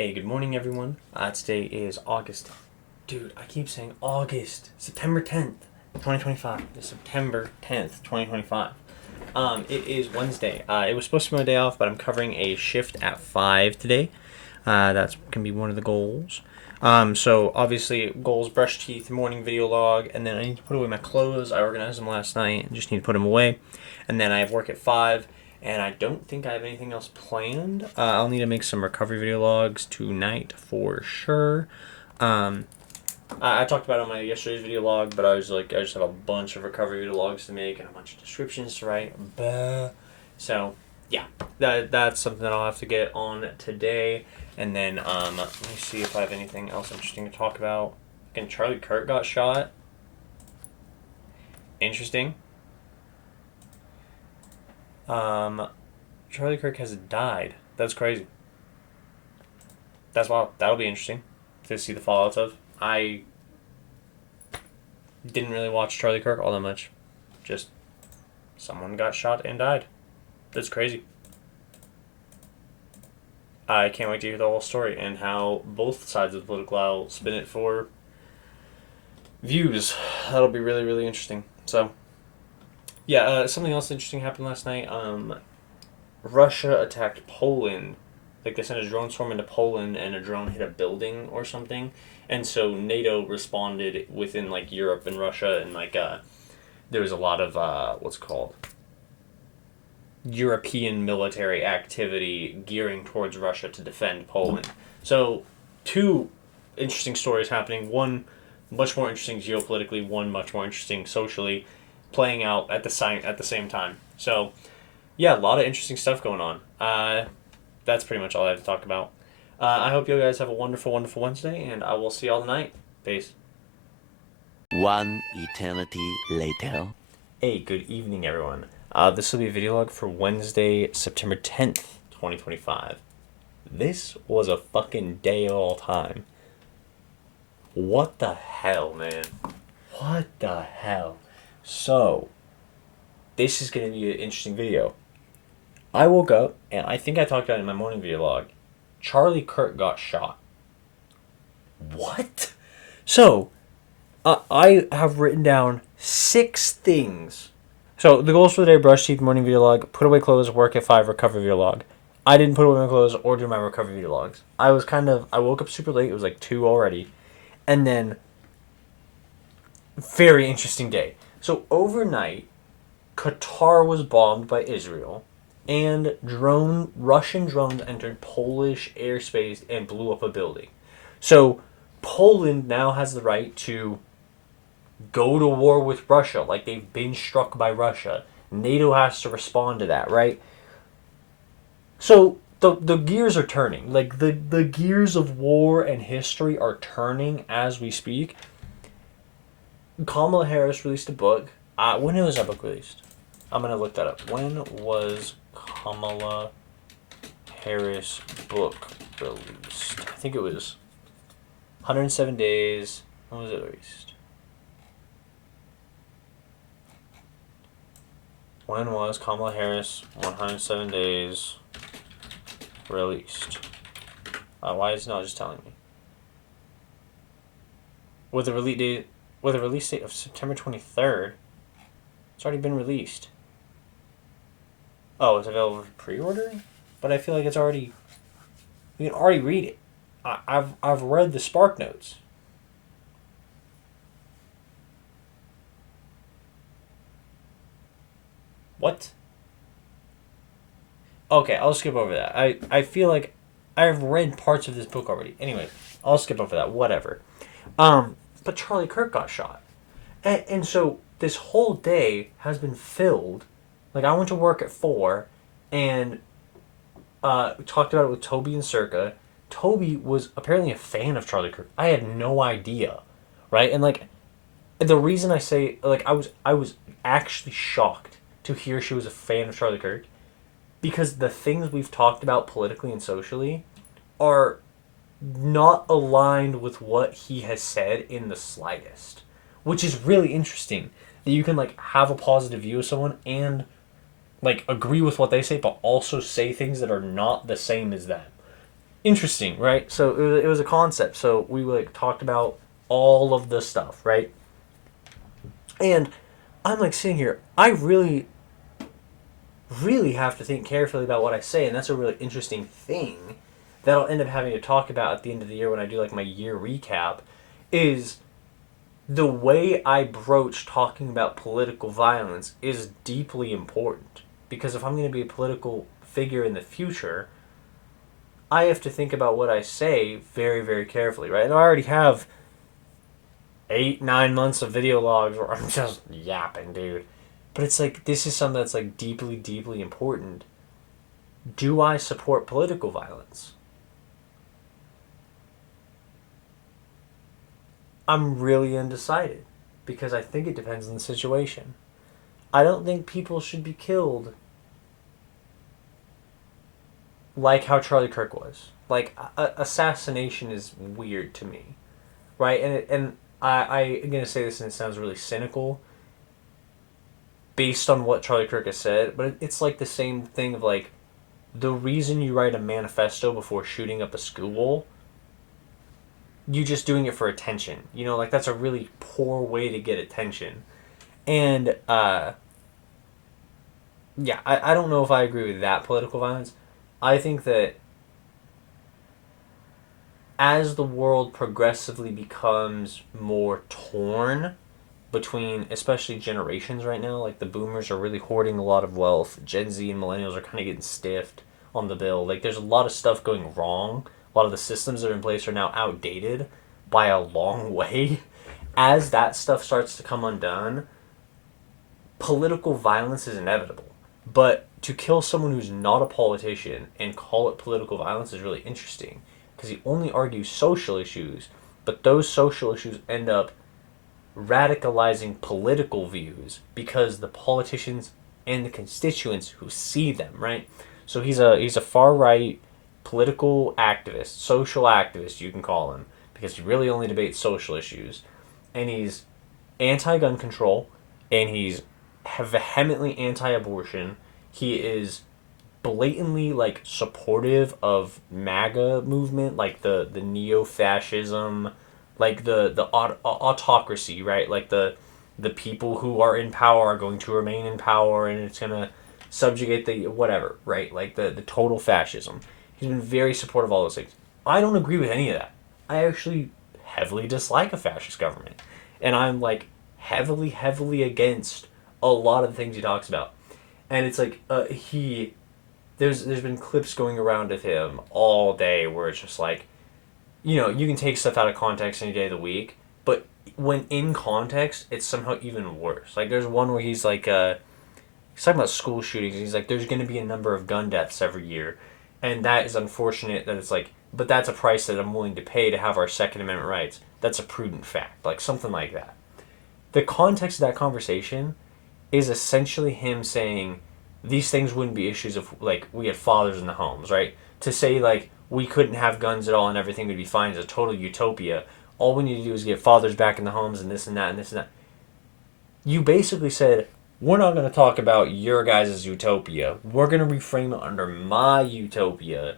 Hey, good morning, everyone. Today is August. Dude, I keep saying August. September 10th, 2025. It's September 10th, 2025. It is Wednesday. It was supposed to be my day off, but I'm covering a shift at 5 today. That's going to be one of the goals. So, obviously, goals, brush teeth, morning video log, and then I need to put away my clothes. I organized them last night and just need to put them away. And then I have work at 5. And I don't think I have anything else planned. I'll need to make some recovery video logs tonight for sure. I talked about it on my yesterday's video log, but I was like, I just have a bunch of recovery video logs to make and a bunch of descriptions to write. So, yeah, that's something that I'll have to get on today. And then, let me see if I have anything else interesting to talk about. Again, Charlie Kirk got shot. Interesting. Charlie Kirk has died. That's crazy. That's wild. That'll be interesting to see the fallouts of. I didn't really watch Charlie Kirk all that much. Just someone got shot and died. That's crazy. I can't wait to hear the whole story and how both sides of the political aisle spin it for views. That'll be really, really interesting. So, yeah, something else interesting happened last night. Russia attacked Poland. Like, they sent a drone swarm into Poland, and a drone hit a building or something. And so NATO responded within, like, Europe and Russia, and, like, there was a lot of, what's it called? European military activity gearing towards Russia to defend Poland. So, two interesting stories happening. One much more interesting geopolitically, one much more interesting socially, playing out at the same time. So, yeah, a lot of interesting stuff going on. That's pretty much all I have to talk about. I hope you guys have a wonderful, wonderful Wednesday, and I will see y'all tonight. Peace. One eternity later. Hey, good evening, everyone. This will be a video log for Wednesday, September 10th, 2025. This was a fucking day of all time. What the hell, man? What the hell? So, this is going to be an interesting video. I woke up, and I think I talked about it in my morning video log. Charlie Kirk got shot. What? So, I have written down 6 things. So, the goals for the day: brush teeth, morning video log, put away clothes, work at 5, recovery video log. I didn't put away my clothes or do my recovery video logs. I woke up super late. It was like 2 already. And then, very interesting day. So, overnight, Qatar was bombed by Israel, and Russian drones entered Polish airspace and blew up a building. So Poland now has the right to go to war with Russia, like they've been struck by Russia. NATO has to respond to that, right? So the gears are turning. Like the gears of war and history are turning as we speak. Kamala Harris released a book. When was that book released? I'm going to look that up. When was Kamala Harris book released? I think it was 107 days. When was it released? When was Kamala Harris 107 days released? Why is it not just telling me? With a release date of September 23rd, it's already been released. Oh, it's available for pre-order? But I feel like it's already... You can already read it. I've read the Spark Notes. What? Okay, I'll skip over that. I feel like I've read parts of this book already. Anyway, I'll skip over that. Whatever. But Charlie Kirk got shot. And so this whole day has been filled. Like, I went to work at 4 and talked about it with Toby and Circa. Toby was apparently a fan of Charlie Kirk. I had no idea, right? And, like, the reason I say, like, I was actually shocked to hear she was a fan of Charlie Kirk, because the things we've talked about politically and socially are not aligned with what he has said in the slightest, which is really interesting, that you can, like, have a positive view of someone and, like, agree with what they say, but also say things that are not the same as them. interesting, right? So it was a concept. So we like talked about all of the stuff, right? And I'm like sitting here. I really, really have to think carefully about what I say, and that's a really interesting thing that I'll end up having to talk about at the end of the year when I do like my year recap. Is the way I broach talking about political violence is deeply important because if I'm going to be a political figure in the future, I have to think about what I say very, very carefully, right? And I already have 8, 9 months of video logs where I'm just yapping, dude. But it's like, this is something that's like deeply, deeply important. Do I support political violence? I'm really undecided because I think it depends on the situation. I don't think people should be killed like how Charlie Kirk was. Like, assassination is weird to me, right? I'm going to say this and it sounds really cynical based on what Charlie Kirk has said, but it's like the same thing of like, the reason you write a manifesto before shooting up a school, you just doing it for attention. You know, like that's a really poor way to get attention. And yeah, I don't know if I agree with that political violence. I think that as the world progressively becomes more torn between especially generations right now, like the boomers are really hoarding a lot of wealth, Gen Z and millennials are kind of getting stiffed on the bill. Like there's a lot of stuff going wrong. A lot of the systems that are in place are now outdated by a long way. As that stuff starts to come undone, political violence is inevitable. But to kill someone who's not a politician and call it political violence is really interesting because he only argues social issues, but those social issues end up radicalizing political views because the politicians and the constituents who see them, right? So he's a far right political activist, social activist you can call him because he really only debates social issues, and he's anti-gun control, and he's vehemently anti-abortion. He is blatantly like supportive of MAGA movement, like the neo-fascism, like the autocracy, right? Like the people who are in power are going to remain in power, and it's gonna subjugate the whatever, right? Like the total fascism. He's been very supportive of all those things. I don't agree with any of that. I actually heavily dislike a fascist government, and I'm like heavily, heavily against a lot of the things he talks about. And it's like he there's been clips going around of him all day where it's just like, you know, you can take stuff out of context any day of the week, but when in context, it's somehow even worse. Like there's one where he's talking about school shootings. And he's like, there's going to be a number of gun deaths every year, and that is unfortunate. That it's like, but that's a price that I'm willing to pay to have our Second Amendment rights. That's a prudent fact, like something like that. The context of that conversation is essentially him saying these things wouldn't be issues if like we had fathers in the homes, right? To say like we couldn't have guns at all and everything would be fine is a total utopia. All we need to do is get fathers back in the homes and this and that and this and that. You basically said we're not going to talk about your guys' utopia. We're going to reframe it under my utopia,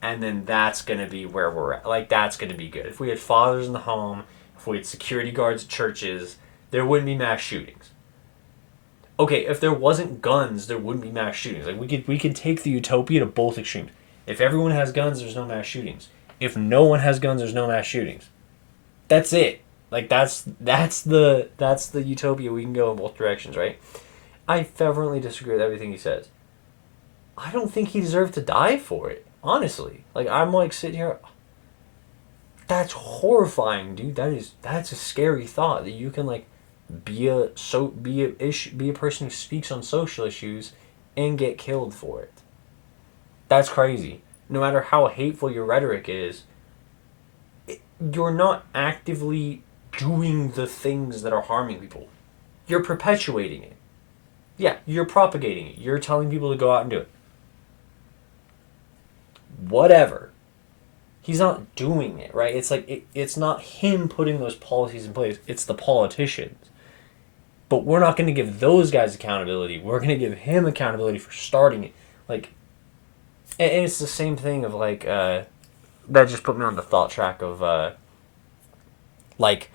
and then that's going to be where we're at. Like that's going to be good. If we had fathers in the home, if we had security guards at churches, there wouldn't be mass shootings. Okay, if there wasn't guns, there wouldn't be mass shootings. Like we could take the utopia to both extremes. If everyone has guns, there's no mass shootings. If no one has guns, there's no mass shootings. That's it. Like that's the utopia. We can go in both directions, right? I fervently disagree with everything he says. I don't think he deserved to die for it. Honestly, like I'm like sitting here. That's horrifying, dude. That's a scary thought that you can like be a person who speaks on social issues and get killed for it. That's crazy. No matter how hateful your rhetoric is, you're not actively doing the things that are harming people. You're perpetuating it. Yeah, you're propagating it. You're telling people to go out and do it. Whatever. He's not doing it, right? It's like it's not him putting those policies in place. It's the politicians. But we're not going to give those guys accountability. We're going to give him accountability for starting it. Like, and it's the same thing of like, that just put me on the thought track of like,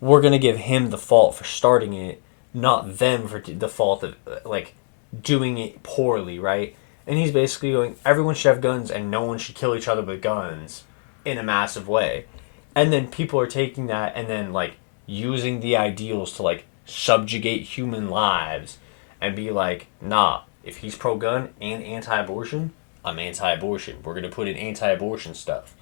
we're gonna give him the fault for starting it, not them for the fault of like doing it poorly, right? And he's basically going, everyone should have guns and no one should kill each other with guns in a massive way. And then people are taking that and then like using the ideals to like subjugate human lives and be like, nah, if he's pro gun and anti abortion, I'm anti abortion. We're gonna put in anti abortion stuff.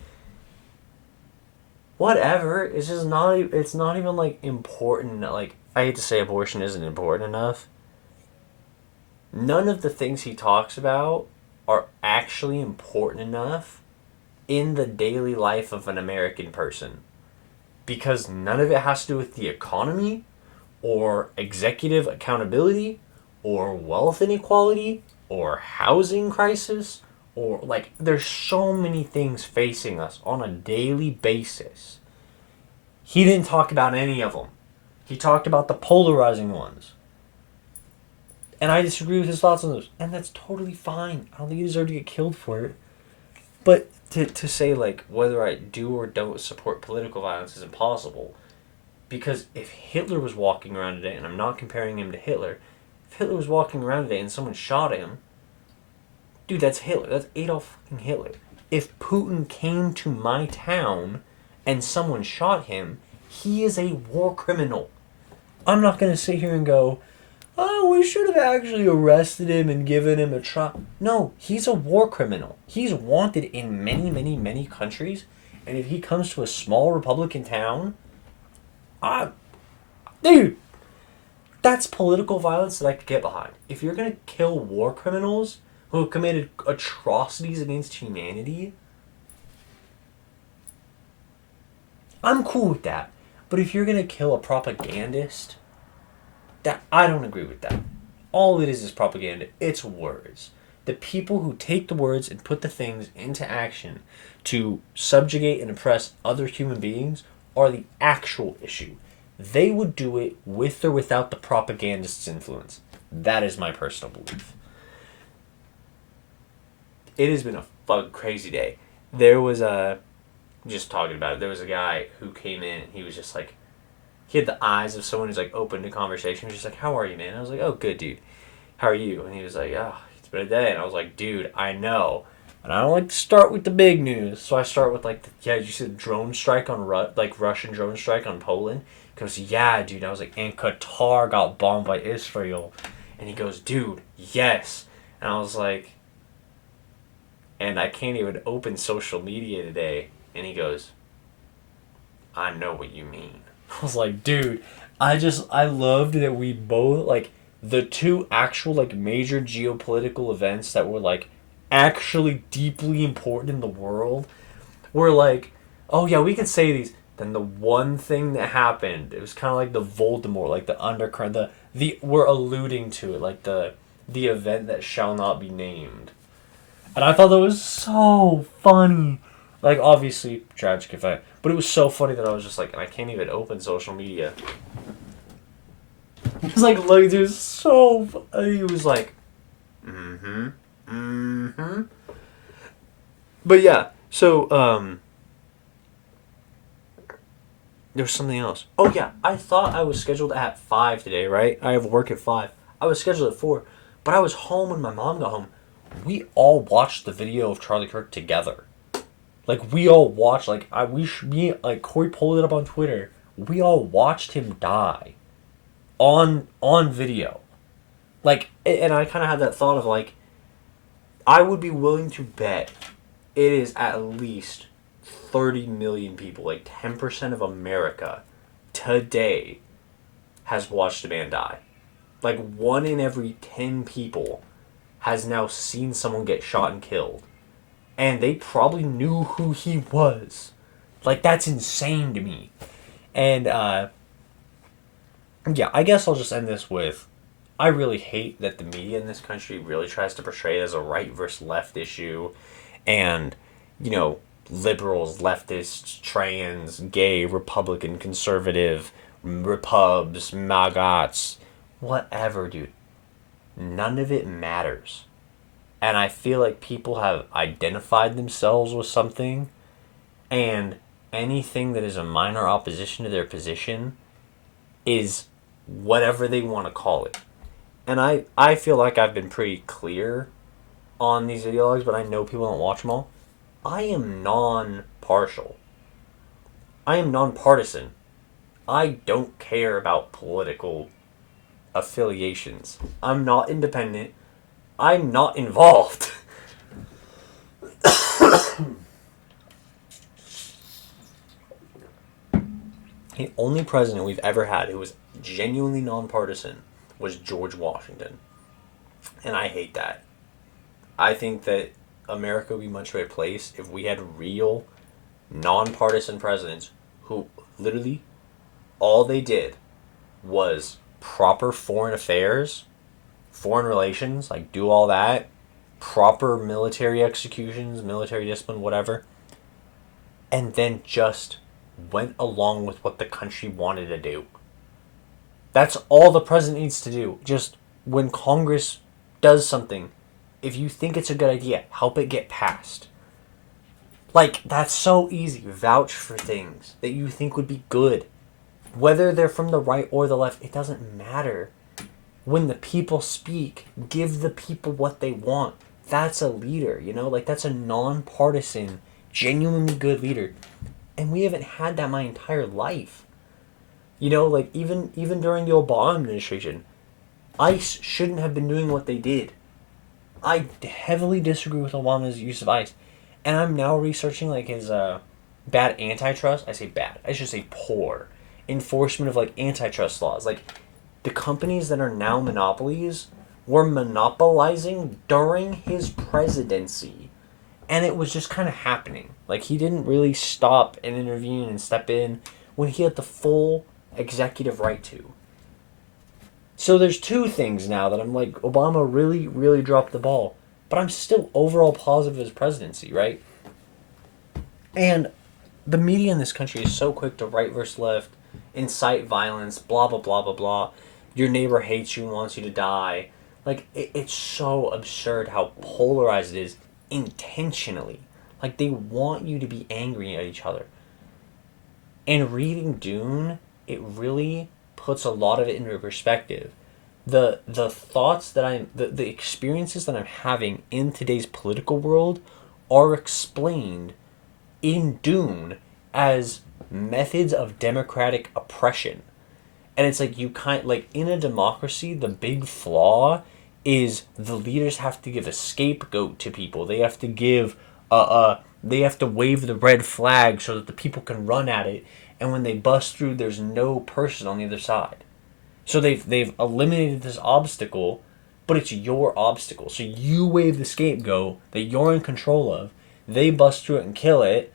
Whatever. It's just not. It's not even like important. Like, I hate to say abortion isn't important enough. None of the things he talks about are actually important enough in the daily life of an American person, because none of it has to do with the economy or executive accountability or wealth inequality or housing crisis, or like, there's so many things facing us on a daily basis. He didn't talk about any of them. He talked about the polarizing ones. And I disagree with his thoughts on those. And that's totally fine. I don't think he deserved to get killed for it. But to say, like, whether I do or don't support political violence is impossible. Because if Hitler was walking around today, and I'm not comparing him to Hitler, if Hitler was walking around today and someone shot him, dude, that's Hitler. That's Adolf fucking Hitler. If Putin came to my town and someone shot him, he is a war criminal. I'm not going to sit here and go, oh, we should have actually arrested him and given him a trial. No, he's a war criminal. He's wanted in many, many, many countries. And if he comes to a small Republican town, dude, that's political violence that I could get behind. If you're going to kill war criminals who have committed atrocities against humanity, I'm cool with that. But if you're going to kill a propagandist, that I don't agree with that. All it is propaganda. It's words. The people who take the words and put the things into action to subjugate and oppress other human beings are the actual issue. They would do it with or without the propagandist's influence. That is my personal belief. It has been a fucking crazy day. There was just talking about it, there was a guy who came in and he was just like, he had the eyes of someone who's like open to conversation. He was just like, how are you, man? I was like, oh, good, dude. How are you? And he was like, oh, it's been a day. And I was like, dude, I know. And I don't like to start with the big news. So I start with like, did you see the drone strike on, Russian drone strike on Poland? He goes, yeah, dude. I was like, and Qatar got bombed by Israel. And he goes, dude, yes. And I was like, and I can't even open social media today. And he goes, I know what you mean. I was like, dude, I loved that we both, like, the two actual, like, major geopolitical events that were, like, actually deeply important in the world were like, oh yeah, we could say these. Then the one thing that happened, it was kind of like the Voldemort, like the undercurrent, we're alluding to it, like the event that shall not be named. And I thought that was so funny. Like, obviously, tragic effect. But it was so funny that I was just like, and I can't even open social media. It's like, look, dude, it was so funny. He was like, But yeah, so, there was something else. Oh yeah, I thought I was scheduled at 5 today, right? I have work at 5. I was scheduled at 4, but I was home when my mom got home. We all watched the video of Charlie Kirk together. Like, we all watched, like, Corey pulled it up on Twitter. We all watched him die. On video. Like, and I kind of had that thought of, like, I would be willing to bet it is at least 30 million people, like 10% of America today has watched a man die. Like, 1 in every 10 people has now seen someone get shot and killed. And they probably knew who he was. Like, that's insane to me. And, yeah, I guess I'll just end this with, I really hate that the media in this country really tries to portray it as a right versus left issue. And, you know, liberals, leftists, trans, gay, Republican, conservative, repubs, maggots, whatever, dude. None of it matters. And I feel like people have identified themselves with something And anything that is a minor opposition to their position is whatever they want to call it. And I feel like I've been pretty clear on these ideologues, but I know people don't watch them all. I am non-partial. I am non-partisan. I don't care about political affiliations. I'm not independent. I'm not involved. The only president we've ever had who was genuinely nonpartisan was George Washington. And I hate that. I think that America would be a much better place if we had real nonpartisan presidents who literally all they did was proper foreign affairs, foreign relations, like do all that, proper military executions, military discipline, whatever, and then just went along with what the country wanted to do. That's all the president needs to do. Just when Congress does something, if you think it's a good idea, help it get passed. Like, that's so easy. Vouch for things that you think would be good. Whether they're from the right or the left, it doesn't matter. When the people speak, give the people what they want. That's a leader, you know? Like, that's a nonpartisan, genuinely good leader. And we haven't had that my entire life. You know, like, even during the Obama administration, ICE shouldn't have been doing what they did. I heavily disagree with Obama's use of ICE. And I'm now researching, like, his bad antitrust. I say bad. I should say poor enforcement of, like, antitrust laws. Like, the companies that are now monopolies were monopolizing during his presidency. And it was just kind of happening. Like, he didn't really stop and intervene and step in when he had the full executive right to. So there's two things now that I'm like, Obama really, really dropped the ball. But I'm still overall positive of his presidency, right? And the media in this country is so quick to right versus left, incite violence, blah, blah, blah, blah, blah. Your neighbor hates you and wants you to die. Like, it's so absurd how polarized it is intentionally. Like, they want you to be angry at each other. And reading Dune, it really puts a lot of it into perspective. The thoughts that the experiences that I'm having in today's political world are explained in Dune as methods of democratic oppression. And it's like like in a democracy, the big flaw is the leaders have to give a scapegoat to people. They have to give they have to wave the red flag so that the people can run at it, and when they bust through, there's no person on the other side. So they've eliminated this obstacle, but it's your obstacle. So you wave the scapegoat that you're in control of. They bust through it and kill it,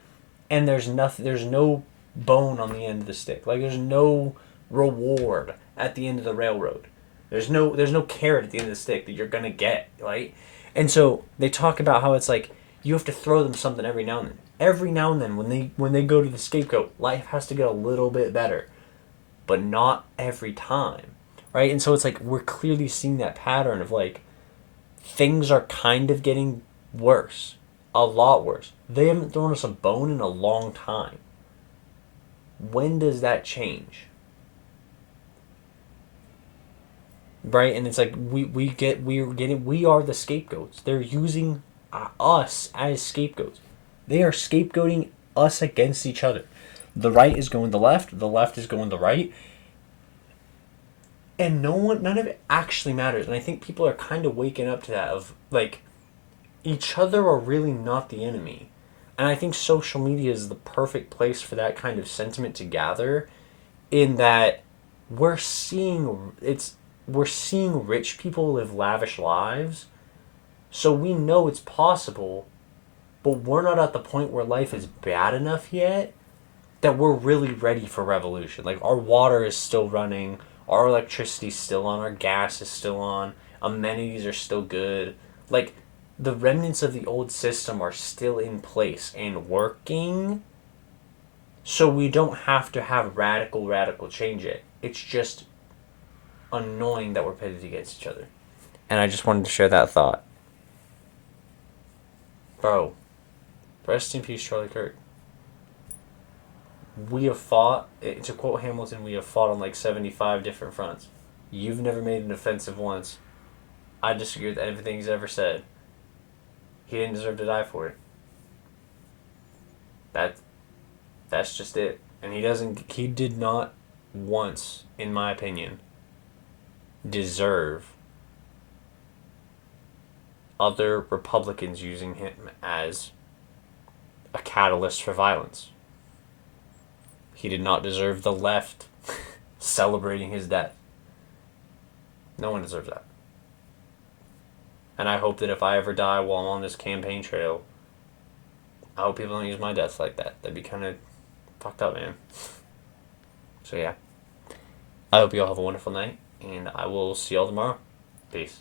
and there's no bone on the end of the stick. Like, there's no reward at the end of the railroad. There's no carrot at the end of the stick that you're gonna get, right? And so they talk about how it's like you have to throw them something every now and then. Every now and then, when they go to the scapegoat, life has to get a little bit better, but not every time, right? And so it's like we're clearly seeing that pattern of like things are kind of getting worse, a lot worse. They haven't thrown us a bone in a long time. When does that change? Right? And it's like we are the scapegoats. They're using us as scapegoats. They are scapegoating us against each other. The right is going the left is going the right. And none of it actually matters. And I think people are kind of waking up to that of like each other are really not the enemy. And I think social media is the perfect place for that kind of sentiment to gather, in that we're seeing rich people live lavish lives. So we know it's possible, but we're not at the point where life is bad enough yet that we're really ready for revolution. Like, our water is still running, our electricity's still on, our gas is still on, amenities are still good. Like, the remnants of the old system are still in place and working, so we don't have to have radical change it. It's just annoying that we're pitted against each other. And I just wanted to share that thought. Bro, rest in peace, Charlie Kirk. We have fought, to quote Hamilton, we have fought on like 75 different fronts. You've never made an offensive once. I disagree with everything he's ever said. He didn't deserve to die for it. That's just it. And he did not once, in my opinion, deserve other Republicans using him as a catalyst for violence. He did not deserve the left celebrating his death. No one deserves that. And I hope that if I ever die while I'm on this campaign trail, I hope people don't use my death like that. That'd be kind of fucked up, man. So yeah. I hope you all have a wonderful night, and I will see y'all tomorrow. Peace.